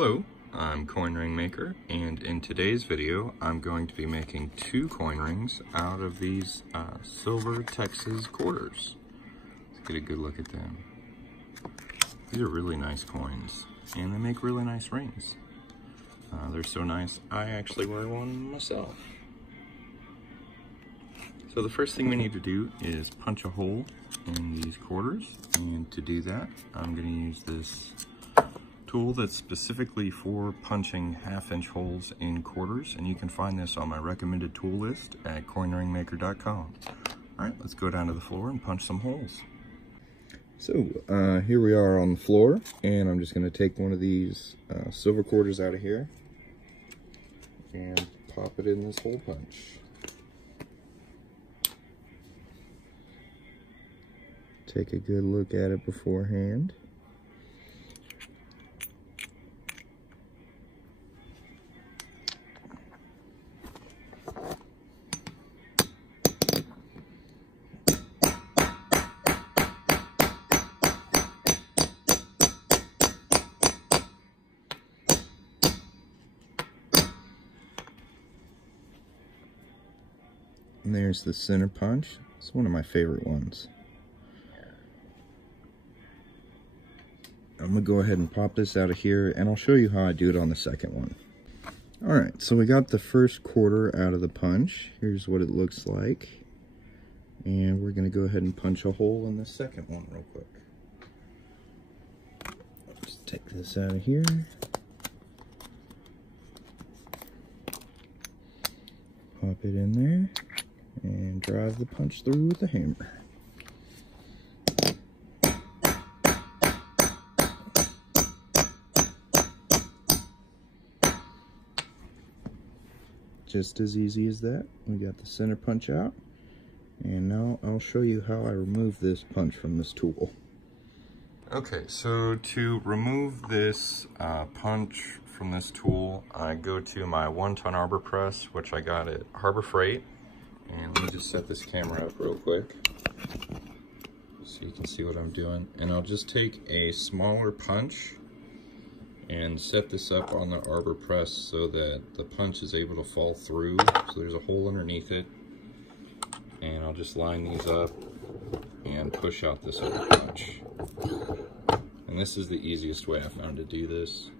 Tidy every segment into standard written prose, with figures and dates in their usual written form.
Hello, I'm Coin Ring Maker, and in today's video I'm going to be making 2 coin rings out of these silver Texas quarters. Let's get a good look at them. These are really nice coins, and they make really nice rings. They're so nice, I actually wear one myself. So the first thing we need to do is punch a hole in these quarters, and to do that I'm going to use this tool that's specifically for punching 1/2-inch holes in quarters, and you can find this on my recommended tool list at coinringmaker.com. Alright, let's go down to the floor and punch some holes. So here we are on the floor, and I'm just going to take one of these silver quarters out of here and pop it in this hole punch. Take a good look at it beforehand. And there's the center punch. It's one of my favorite ones. I'm gonna go ahead and pop this out of here, and I'll show you how I do it on the second one. Alright, so we got the first quarter out of the punch. Here's what it looks like. And we're gonna go ahead and punch a hole in the second one real quick. Just take this out of here. Pop it in there and drive the punch through with the hammer. Just as easy as that. We got the center punch out, and now I'll show you how I remove this punch from this tool. Okay, so to remove this punch from this tool, I go to my 1-ton arbor press, which I got at Harbor Freight. And let me just set this camera up real quick so you can see what I'm doing. And I'll just take a smaller punch and set this up on the arbor press so that the punch is able to fall through. So there's a hole underneath it. And I'll just line these up and push out this other punch. And this is the easiest way I found to do this.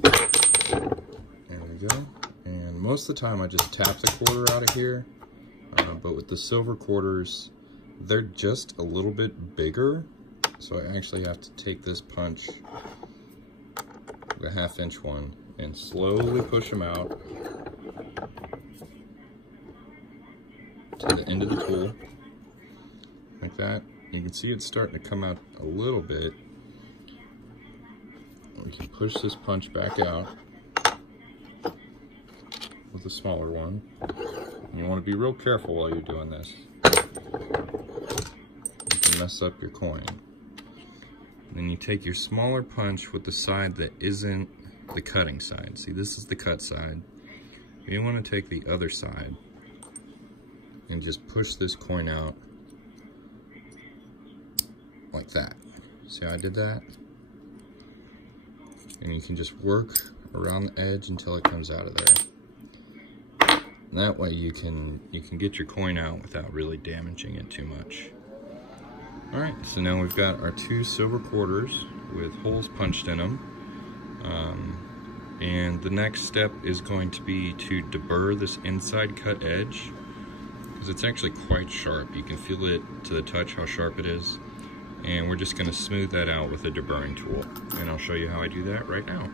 There we go. And most of the time I just tap the quarter out of here, but with the silver quarters, they're just a little bit bigger, so I actually have to take this punch, the 1/2-inch one, and slowly push them out to the end of the tool, like that. You can see it's starting to come out a little bit. We can push this punch back out with a smaller one. And you want to be real careful while you're doing this. You can mess up your coin. And then you take your smaller punch with the side that isn't the cutting side. See, this is the cut side. You want to take the other side and just push this coin out like that. See how I did that? And you can just work around the edge until it comes out of there. That way you can get your coin out without really damaging it too much. Alright, so now we've got our 2 silver quarters with holes punched in them. And the next step is going to be to deburr this inside cut edge, because it's actually quite sharp. You can feel it to the touch how sharp it is. And we're just going to smooth that out with a deburring tool. And I'll show you how I do that right now.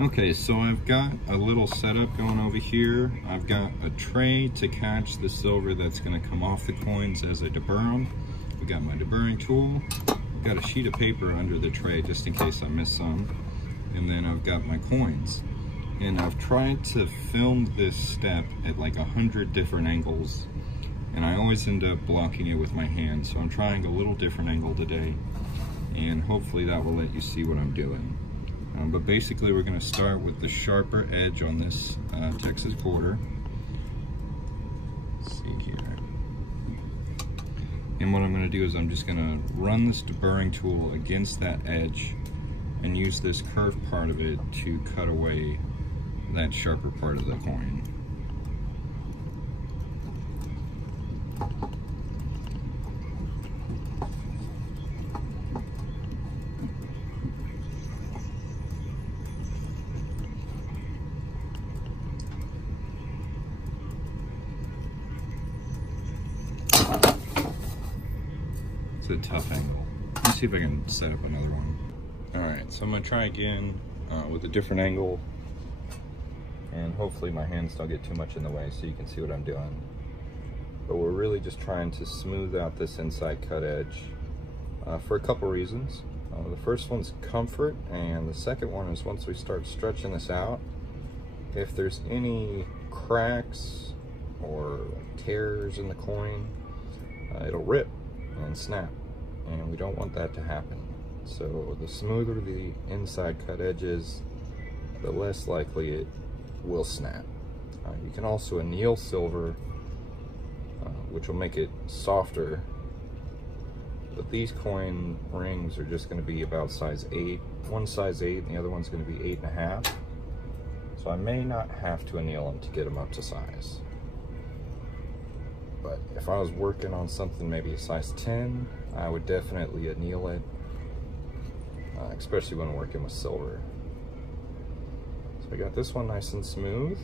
Okay, so I've got a little setup going over here. I've got a tray to catch the silver that's going to come off the coins as I deburr them. We got my deburring tool. I've got a sheet of paper under the tray just in case I miss some. And then I've got my coins. And I've tried to film this step at like 100 different angles, and I always end up blocking it with my hand. So I'm trying a little different angle today, and hopefully that will let you see what I'm doing. But basically we're going to start with the sharper edge on this Texas quarter. Let's see here. And what I'm going to do is I'm just going to run this deburring tool against that edge and use this curved part of it to cut away that sharper part of the coin. It's a tough angle. Let's see if I can set up another one. All right, so I'm gonna try again with a different angle, and hopefully my hands don't get too much in the way so you can see what I'm doing. But we're really just trying to smooth out this inside cut edge for a couple reasons. The first one's comfort, and the second one is once we start stretching this out, if there's any cracks or tears in the coin, it'll rip and snap, and we don't want that to happen. So the smoother the inside cut edge is, the less likely it will snap. You can also anneal silver, which will make it softer, but these coin rings are just going to be about size 8. One size 8 and the other one's going to be 8.5, so I may not have to anneal them to get them up to size. But if I was working on something maybe a size 10, I would definitely anneal it, especially when working with silver. So I got this one nice and smooth,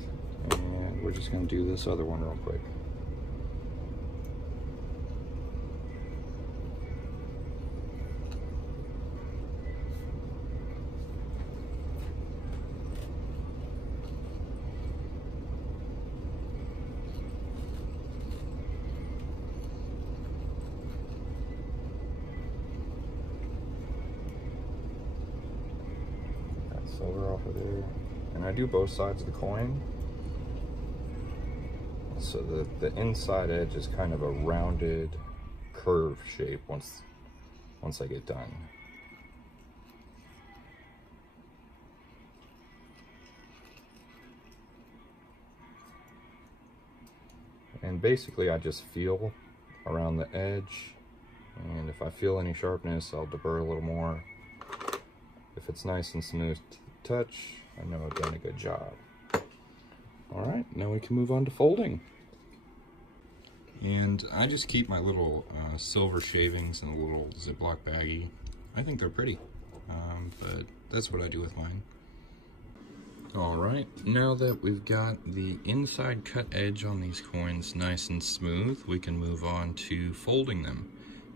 and we're just going to do this other one real quick. Silver off of there, and I do both sides of the coin, so that the inside edge is kind of a rounded curve shape once I get done. And basically I just feel around the edge, and if I feel any sharpness, I'll deburr a little more. If it's nice and smooth to the touch, I know I've done a good job. All right, now we can move on to folding. And I just keep my little silver shavings in a little Ziploc baggie. I think they're pretty, but that's what I do with mine. All right, now that we've got the inside cut edge on these coins nice and smooth, we can move on to folding them.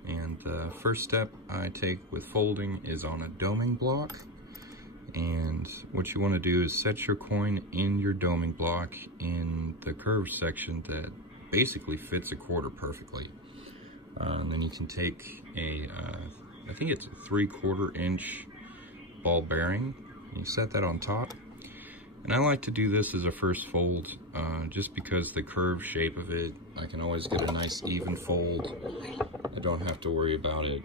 And the first step I take with folding is on a doming block. And what you want to do is set your coin in your doming block in the curved section that basically fits a quarter perfectly. And then you can take a, I think it's a 3/4 inch ball bearing. You set that on top. And I like to do this as a first fold, just because the curved shape of it, I can always get a nice even fold. I don't have to worry about it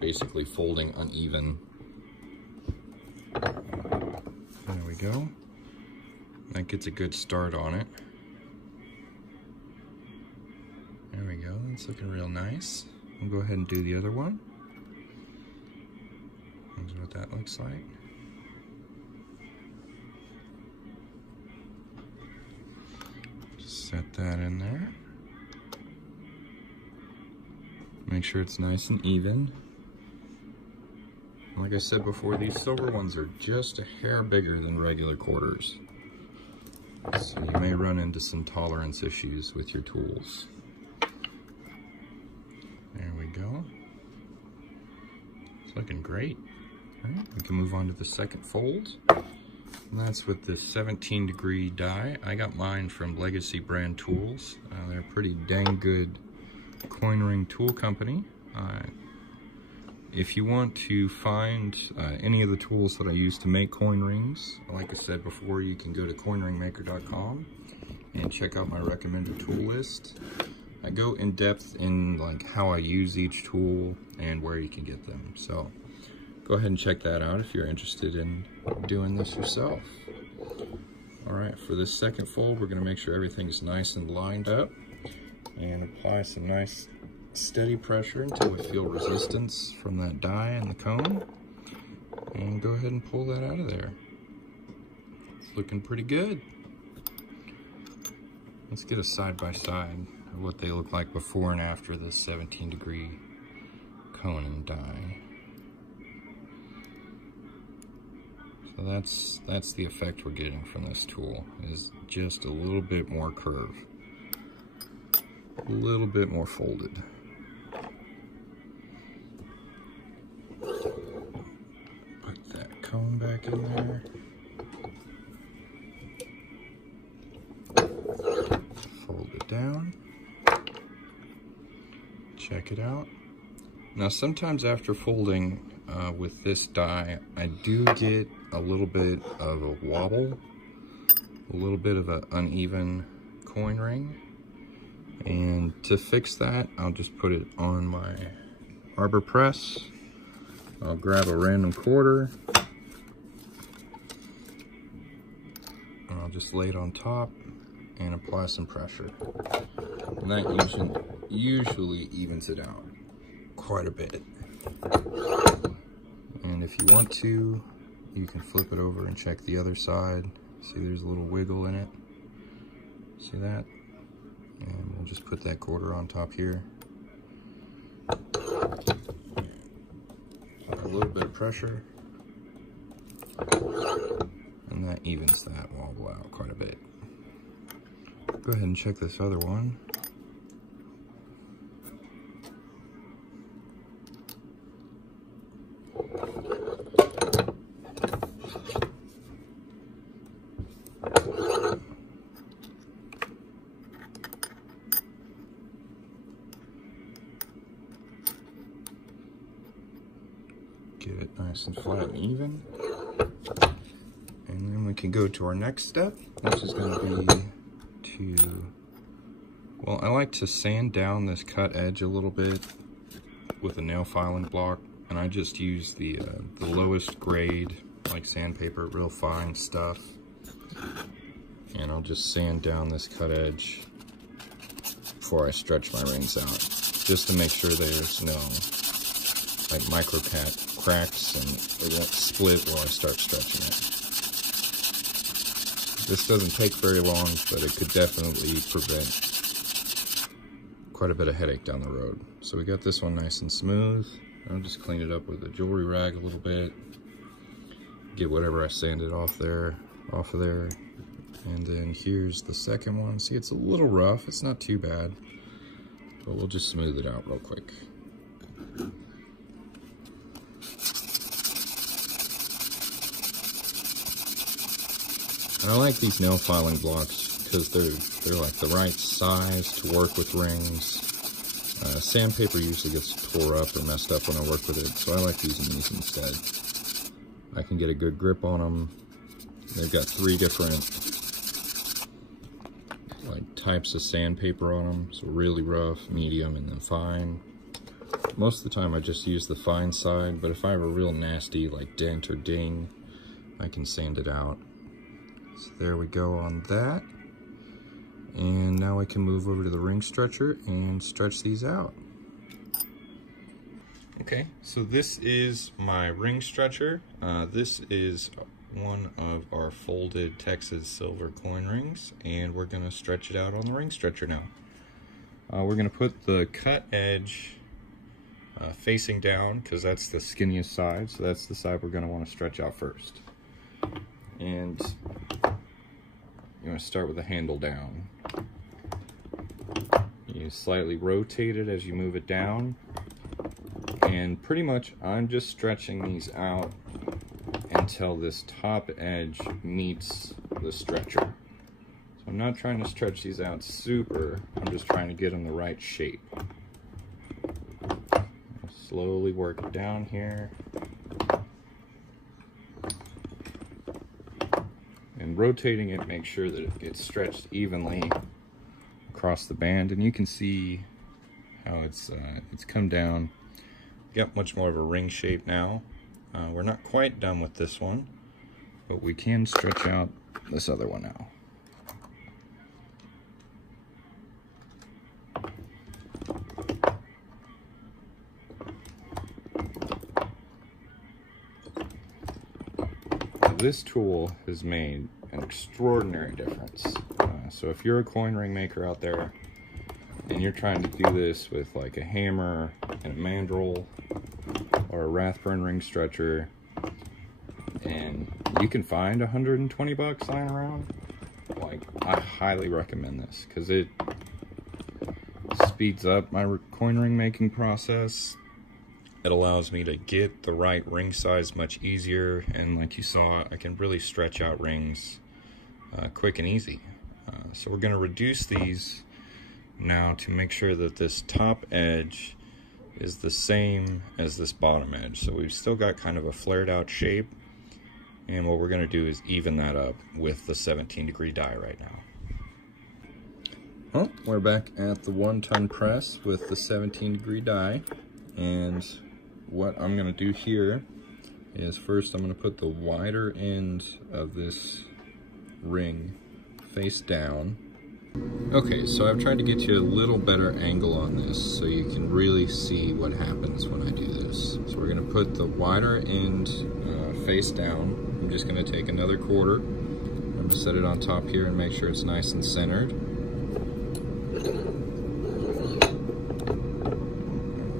basically folding uneven. There we go. That gets a good start on it. There we go, that's looking real nice. We'll go ahead and do the other one. Here's what that looks like. Set that in there. Make sure it's nice and even. Like I said before, these silver ones are just a hair bigger than regular quarters, so you may run into some tolerance issues with your tools. There we go. It's looking great. All right, we can move on to the second fold. And that's with this 17-degree die. I got mine from Legacy Brand Tools. They're a pretty dang good coin ring tool company. If you want to find any of the tools that I use to make coin rings, like I said before, you can go to coinringmaker.com and check out my recommended tool list. I go in depth in like how I use each tool and where you can get them. So go ahead and check that out if you're interested in doing this yourself. All right, for this second fold, we're gonna make sure everything's nice and lined up and apply some nice steady pressure until we feel resistance from that die and the cone. And go ahead and pull that out of there. It's looking pretty good. Let's get a side-by-side of what they look like before and after this 17-degree Conan die. So that's the effect we're getting from this tool, is just a little bit more curve, a little bit more folded. Put that cone back in there. Fold it down. Check it out. Now sometimes after folding with this die, I do get a little bit of a wobble, a little bit of an uneven coin ring. And to fix that, I'll just put it on my arbor press. I'll grab a random quarter. And I'll just lay it on top and apply some pressure. And that usually evens it out quite a bit. And if you want to, you can flip it over and check the other side. See, there's a little wiggle in it. See that? And we'll just put that quarter on top here. A little bit of pressure. And that evens that wobble out quite a bit. Go ahead and check this other one. Get it nice and flat and even. And then we can go to our next step, which is going to be well, I like to sand down this cut edge a little bit with a nail filing block, and I just use the lowest grade, like sandpaper, real fine stuff. And I'll just sand down this cut edge before I stretch my rings out, just to make sure there's no like micro cracks and it won't split while I start stretching it. This doesn't take very long, but it could definitely prevent quite a bit of headache down the road. So we got this one nice and smooth. I'll just clean it up with a jewelry rag a little bit. Get whatever I sanded off of there. And then here's the second one. See, it's a little rough. It's not too bad, but we'll just smooth it out real quick. And I like these nail filing blocks because they're like the right size to work with rings. Sandpaper usually gets tore up or messed up when I work with it, so I like using these instead. I can get a good grip on them. They've got 3 different like types of sandpaper on them, so really rough, medium, and then fine. Most of the time I just use the fine side, but if I have a real nasty like dent or ding, I can sand it out. So there we go on that. And now we can move over to the ring stretcher and stretch these out. Okay, so this is my ring stretcher. This is one of our folded Texas silver coin rings, and we're gonna stretch it out on the ring stretcher now. We're gonna put the cut edge facing down because that's the skinniest side, so that's the side we're gonna wanna stretch out first. And you want to start with the handle down. You slightly rotate it as you move it down. And pretty much I'm just stretching these out until this top edge meets the stretcher. So I'm not trying to stretch these out super, I'm just trying to get them the right shape. Slowly work it down here. And rotating it, make sure that it gets stretched evenly across the band, and you can see how it's come down. Got much more of a ring shape now. We're not quite done with this one, but we can stretch out this other one now. this tool has made an extraordinary difference. So if you're a coin ring maker out there and you're trying to do this with like a hammer and a mandrel or a Rathburn ring stretcher, and you can find 120 bucks lying around, like, I highly recommend this because it speeds up my coin ring making process. It allows me to get the right ring size much easier, and like you saw, I can really stretch out rings quick and easy. So we're going to reduce these now to make sure that this top edge is the same as this bottom edge. So we've still got kind of a flared out shape, and what we're going to do is even that up with the 17-degree die right now. Well, we're back at the 1-ton press with the 17-degree die, and what I'm going to do here is first I'm going to put the wider end of this ring face down. Okay, so I've tried to get you a little better angle on this so you can really see what happens when I do this. So we're going to put the wider end face down. I'm just going to take another quarter. I'm going to set it on top here and make sure it's nice and centered.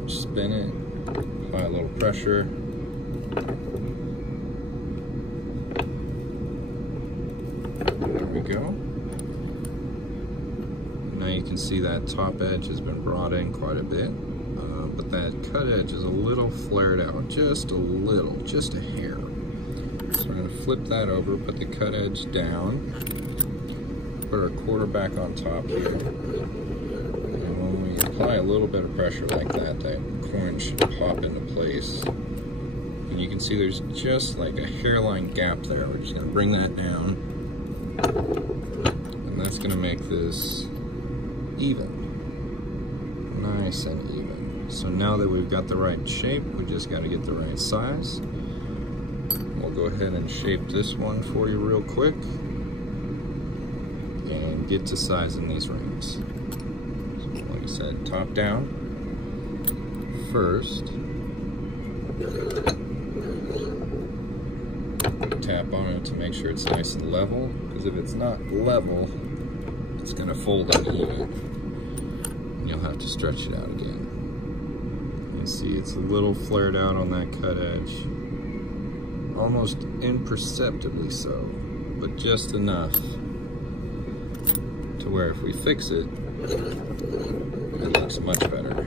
Spin it, apply a little pressure. There we go. Now you can see that top edge has been brought in quite a bit, but that cut edge is a little flared out, just a little, just a hair. So we're going to flip that over, put the cut edge down, put our quarter back on top here, and when we apply a little bit of pressure like that, that coin should pop into place. And you can see there's just like a hairline gap there. We're just going to bring that down, and that's going to make this even, nice and even. So now that we've got the right shape, we just got to get the right size. We'll go ahead and shape this one for you real quick and get to sizing these rings. So like I said, top down first. Tap on it to make sure it's nice and level, because if it's not level, it's going to fold uneven. You'll have to stretch it out again. You see it's a little flared out on that cut edge. Almost imperceptibly so, but just enough to where if we fix it, it looks much better.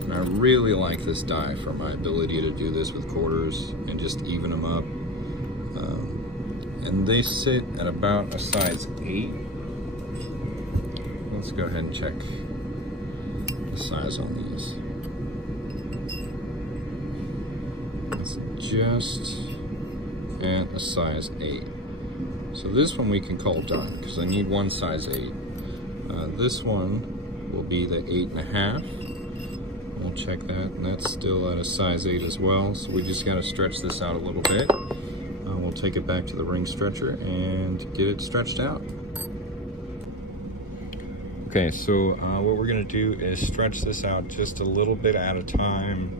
And I really like this die for my ability to do this with quarters and just even them up. And they sit at about a size 8. Let's go ahead and check the size on these. It's just at a size 8. So this one we can call done because I need one size 8. This one will be the 8.5. We'll check that, and that's still at a size 8 as well. So we just got to stretch this out a little bit. We'll take it back to the ring stretcher and get it stretched out. Okay, so what we're going to do is stretch this out just a little bit at a time.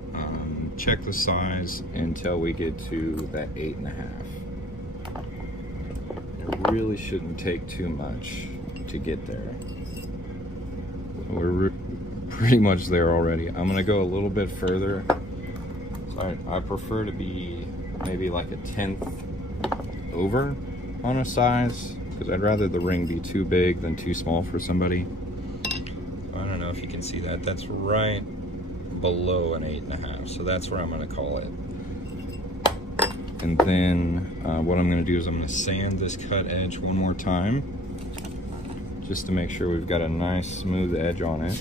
Check the size until we get to that 8.5. It really shouldn't take too much to get there. We're pretty much there already. I'm going to go a little bit further. So I prefer to be maybe like a 1/10 over on a size, because I'd rather the ring be too big than too small for somebody. I don't know if you can see that. That's right below an 8.5, so that's where I'm going to call it. And then what I'm going to do is I'm going to sand this cut edge one more time, just to make sure we've got a nice smooth edge on it.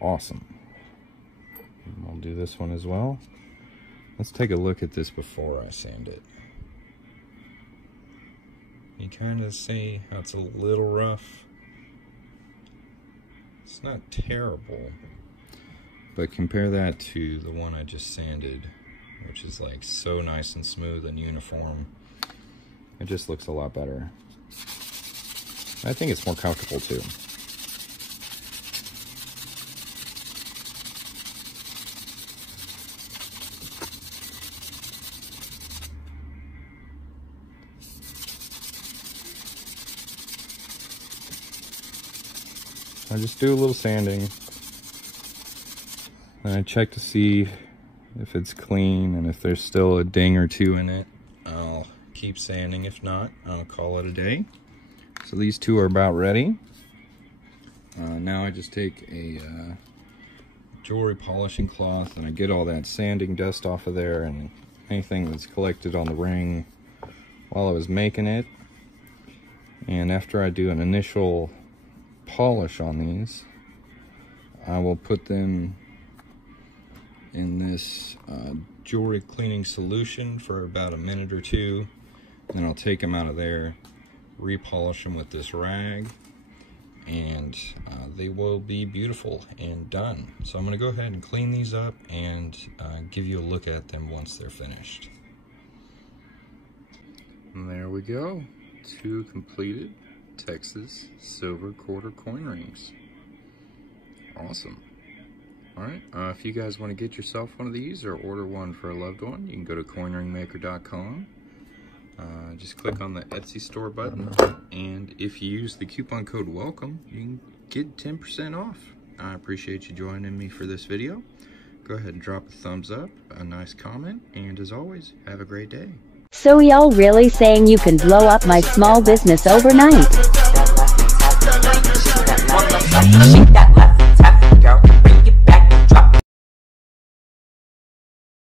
Awesome. I'll do this one as well. Let's take a look at this before I sand it. You kind of see how it's a little rough. It's not terrible, but compare that to the one I just sanded. which is like so nice and smooth and uniform. It just looks a lot better. I think it's more comfortable too. I just do a little sanding, and I check to see if it's clean, and if there's still a ding or two in it, I'll keep sanding. If not, I'll call it a day. So these two are about ready. Now I just take a jewelry polishing cloth and I get all that sanding dust off of there and anything that's collected on the ring while I was making it. And after I do an initial polish on these, I will put them in this jewelry cleaning solution for about a minute or two. Then I'll take them out of there, repolish them with this rag, and they will be beautiful and done. So I'm going to go ahead and clean these up and give you a look at them once they're finished. And there we go, 2 completed Texas silver quarter coin rings. Awesome. Alright, if you guys want to get yourself one of these or order one for a loved one, you can go to coinringmaker.com. Just click on the Etsy store button, and if you use the coupon code WELCOME, you can get 10% off. I appreciate you joining me for this video. Go ahead and drop a thumbs up, a nice comment, and as always, have a great day. So y'all really saying you can blow up my small business overnight?